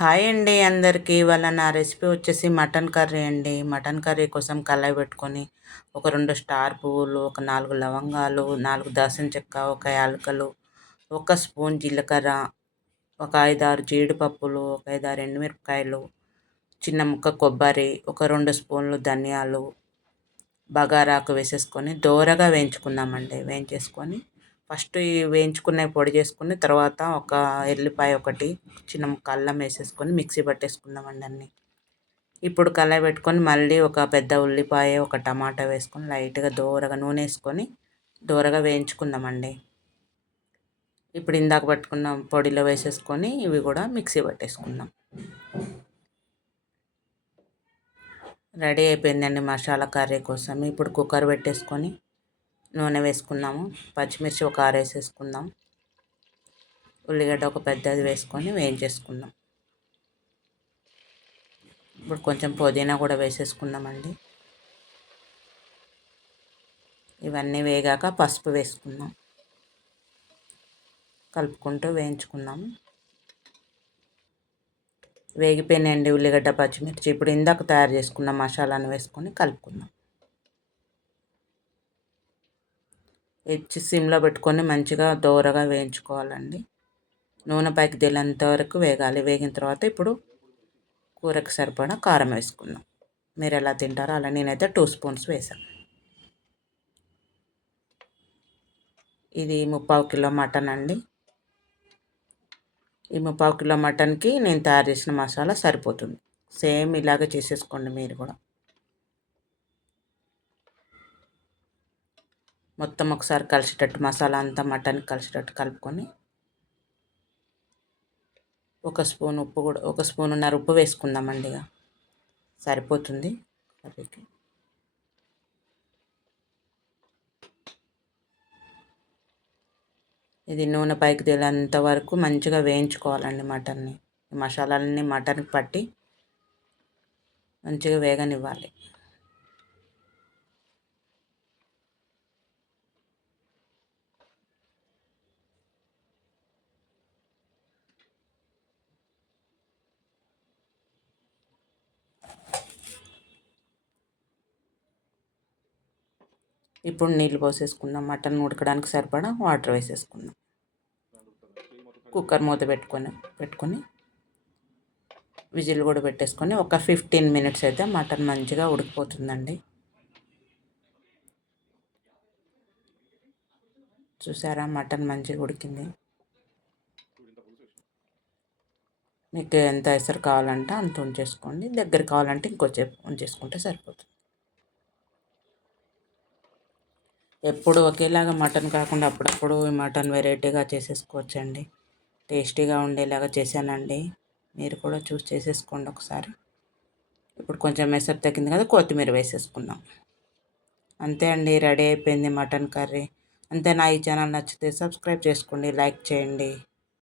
Hi అండి అందరికీ. ఇవాళ నా రెసిపీ వచ్చేసి మటన్ కర్రీ అండి. మటన్ కర్రీ కోసం కళాయి పెట్టుకొని ఒక రెండు స్టార్ పువ్వులు ఒక నాలుగు లవంగాలు నాలుగు దాసిన చెక్క ఒక యాలకలు ఒక స్పూన్ జీలకర్ర ఒక ఐదారు జీడిపప్పులు ఒక ఐదారు ఎండుమిరపకాయలు చిన్న ముక్క కొబ్బరి ఒక రెండు స్పూన్లు ధనియాలు బగారాకు వేసేసుకొని దోరగా వేయించుకుందామండి. వేయించేసుకొని ఫస్ట్ వేయించుకున్నవి పొడి చేసుకుని తర్వాత ఒక ఎల్లిపాయ ఒకటి చిన్న ముక్క అల్లం వేసేసుకొని మిక్సీ పట్టేసుకుందామండి అన్నీ. ఇప్పుడు కళాయి పెట్టుకొని మళ్ళీ ఒక పెద్ద ఉల్లిపాయ ఒక టమాటా వేసుకొని లైట్గా దోరగా నూనె వేసుకొని దోరగా వేయించుకుందామండి. ఇప్పుడు ఇందాక పట్టుకున్న పొడిలో వేసేసుకొని ఇవి కూడా మిక్సీ పట్టేసుకుందాం. రెడీ అయిపోయిందండి మసాలా కర్రీ కోసం. ఇప్పుడు కుక్కర్ పెట్టేసుకొని నూనె వేసుకున్నాము. పచ్చిమిర్చి ఒక ఆరు వేసేసుకుందాం. ఉల్లిగడ్డ ఒక పెద్దది వేసుకొని వేయించేసుకుందాం. ఇప్పుడు కొంచెం పుదీనా కూడా వేసేసుకుందామండి. ఇవన్నీ వేగాక పసుపు వేసుకుందాం. కలుపుకుంటూ వేయించుకుందాం. వేగిపోయినాయండి ఉల్లిగడ్డ పచ్చిమిర్చి. ఇప్పుడు ఇందాక తయారు చేసుకున్న మసాలాను వేసుకొని కలుపుకుందాం. ఇచ్చి సిమ్లో పెట్టుకొని మంచిగా దోరగా వేయించుకోవాలండి. నూనె పైకి తేలేంత వరకు వేగాలి. వేగిన తర్వాత ఇప్పుడు కూరకు సరిపడా కారం వేసుకుందాం. మీరు ఎలా తింటారో అలా నేనైతే టూ స్పూన్స్ వేసాను ఇది ముప్పావు కిలో మటన్ అండి. ఈ ముప్పావు కిలో మటన్కి నేను తయారు చేసిన మసాలా సరిపోతుంది. సేమ్ ఇలాగే చేసేసుకోండి మీరు కూడా. మొత్తం ఒకసారి కలిసేటట్టు మసాలా అంతా మటన్ కలిసేటట్టు కలుపుకొని ఒక స్పూన్ ఉప్పు కూడా ఒక స్పూన్ ఉన్నారు ఉప్పు వేసుకుందామండి ఇక. సరిపోతుంది కర్రీకి. ఇది నూనె పైకి తేలేంత వరకు మంచిగా వేయించుకోవాలండి మటన్ని. మసాలాలన్నీ మటన్కి పట్టి మంచిగా వేగనివ్వాలి. ఇప్పుడు నీళ్ళు పోసేసుకుందాం మటన్ ఉడకడానికి సరిపడా వాటర్ వేసేసుకుందాం కుక్కర్ మూత పెట్టుకొని పెట్టుకొని విజిల్ కూడా పెట్టేసుకొని ఒక ఫిఫ్టీన్ మినిట్స్ అయితే మటన్ మంచిగా ఉడికిపోతుందండి. చూసారా మటన్ మంచిగా ఉడికింది. మీకు ఎంత ఎసరు కావాలంటే అంత ఉంచేసుకోండి. దగ్గర కావాలంటే ఇంకొచ్చే ఉంచేసుకుంటే సరిపోతుంది. ఎప్పుడు ఒకేలాగా మటన్ కాకుండా అప్పుడప్పుడు మటన్ వెరైటీగా చేసేసుకోవచ్చండి. టేస్టీగా ఉండేలాగా చేశానండి. మీరు కూడా చూసి చేసేసుకోండి ఒకసారి. ఇప్పుడు కొంచెం మెసరు తగ్గింది కదా కొత్తిమీర వేసేసుకుందాం. అంతే అండి రెడీ అయిపోయింది మటన్ కర్రీ. అంతే నా ఈ ఛానల్ నచ్చితే సబ్స్క్రైబ్ చేసుకోండి లైక్ చేయండి.